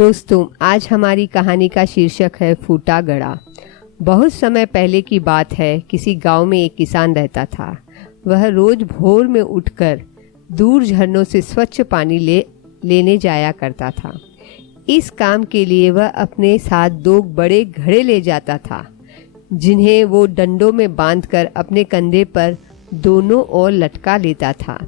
दोस्तों, आज हमारी कहानी का शीर्षक है फूटा घड़ा। बहुत समय पहले की बात है। किसी गांव में एक किसान रहता था। वह रोज भोर में उठकर दूर झरनों से स्वच्छ पानी लेने जाया करता था। इस काम के लिए वह अपने साथ 2 बड़े घड़े ले जाता था, जिन्हें वो डंडों में बांधकर अपने कंधे पर दोनों ओर लटका लेता था।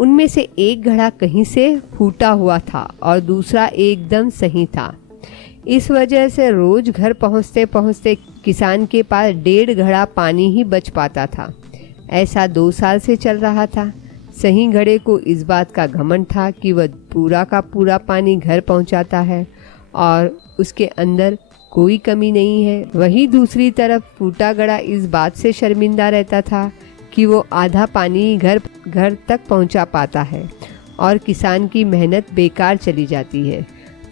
उनमें से एक घड़ा कहीं से फूटा हुआ था और दूसरा एकदम सही था। इस वजह से रोज घर पहुंचते पहुंचते किसान के पास 1.5 घड़ा पानी ही बच पाता था। ऐसा 2 साल से चल रहा था। सही घड़े को इस बात का घमंड था कि वह पूरा का पूरा पानी घर पहुंचाता है और उसके अंदर कोई कमी नहीं है। वहीं दूसरी तरफ फूटा घड़ा इस बात से शर्मिंदा रहता था कि वो आधा पानी घर तक पहुंचा पाता है और किसान की मेहनत बेकार चली जाती है।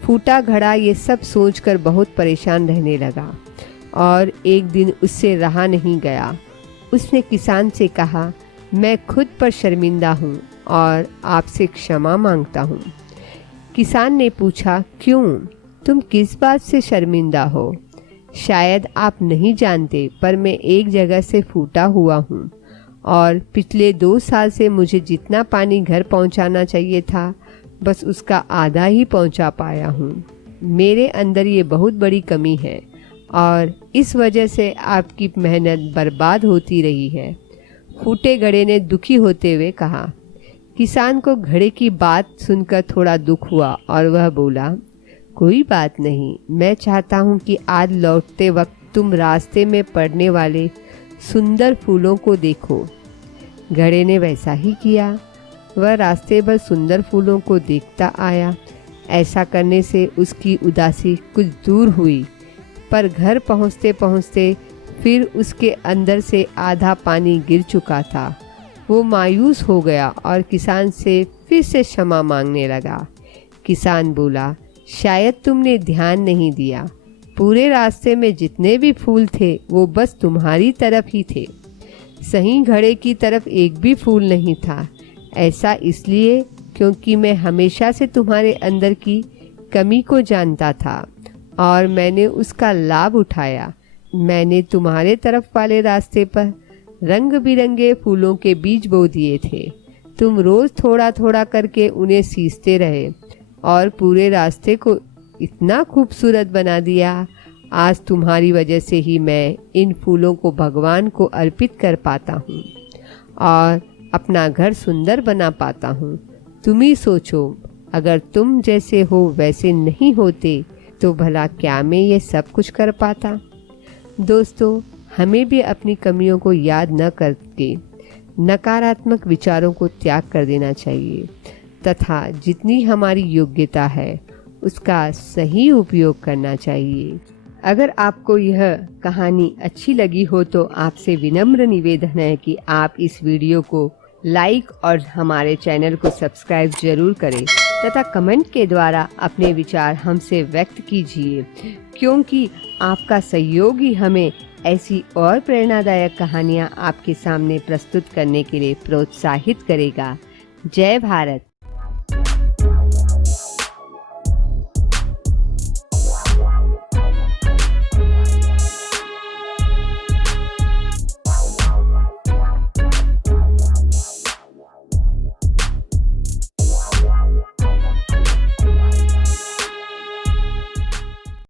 फूटा घड़ा ये सब सोचकर बहुत परेशान रहने लगा और एक दिन उससे रहा नहीं गया। उसने किसान से कहा, मैं खुद पर शर्मिंदा हूँ और आपसे क्षमा मांगता हूँ। किसान ने पूछा, क्यों? तुम किस बात से शर्मिंदा हो? शायद आप नहीं जानते, पर मैं एक जगह से फूटा हुआ हूँ और पिछले 2 साल से मुझे जितना पानी घर पहुंचाना चाहिए था, बस उसका आधा ही पहुंचा पाया हूँ। मेरे अंदर ये बहुत बड़ी कमी है और इस वजह से आपकी मेहनत बर्बाद होती रही है। फूटे घड़े ने दुखी होते हुए कहा। किसान को घड़े की बात सुनकर थोड़ा दुख हुआ और वह बोला, कोई बात नहीं, मैं चाहता हूँ कि आज लौटते वक्त तुम रास्ते में पड़ने वाले सुंदर फूलों को देखो। घड़े ने वैसा ही किया। वह रास्ते भर सुंदर फूलों को देखता आया। ऐसा करने से उसकी उदासी कुछ दूर हुई, पर घर पहुँचते पहुँचते फिर उसके अंदर से आधा पानी गिर चुका था। वो मायूस हो गया और किसान से फिर से क्षमा मांगने लगा। किसान बोला, शायद तुमने ध्यान नहीं दिया। पूरे रास्ते में जितने भी फूल थे वो बस तुम्हारी तरफ ही थे। सही घड़े की तरफ एक भी फूल नहीं था। ऐसा इसलिए क्योंकि मैं हमेशा से तुम्हारे अंदर की कमी को जानता था और मैंने उसका लाभ उठाया। मैंने तुम्हारे तरफ वाले रास्ते पर रंग बिरंगे फूलों के बीज बो दिए थे। तुम रोज थोड़ा थोड़ा करके उन्हें सींचते रहे और पूरे रास्ते को इतना खूबसूरत बना दिया। आज तुम्हारी वजह से ही मैं इन फूलों को भगवान को अर्पित कर पाता हूँ और अपना घर सुंदर बना पाता हूँ। तुम ही सोचो, अगर तुम जैसे हो वैसे नहीं होते तो भला क्या मैं ये सब कुछ कर पाता? दोस्तों, हमें भी अपनी कमियों को याद न करके नकारात्मक विचारों को त्याग कर देना चाहिए तथा जितनी हमारी योग्यता है उसका सही उपयोग करना चाहिए। अगर आपको यह कहानी अच्छी लगी हो तो आपसे विनम्र निवेदन है कि आप इस वीडियो को लाइक और हमारे चैनल को सब्सक्राइब जरूर करें तथा कमेंट के द्वारा अपने विचार हमसे व्यक्त कीजिए, क्योंकि आपका सहयोग ही हमें ऐसी और प्रेरणादायक कहानियाँ आपके सामने प्रस्तुत करने के लिए प्रोत्साहित करेगा। जय भारत।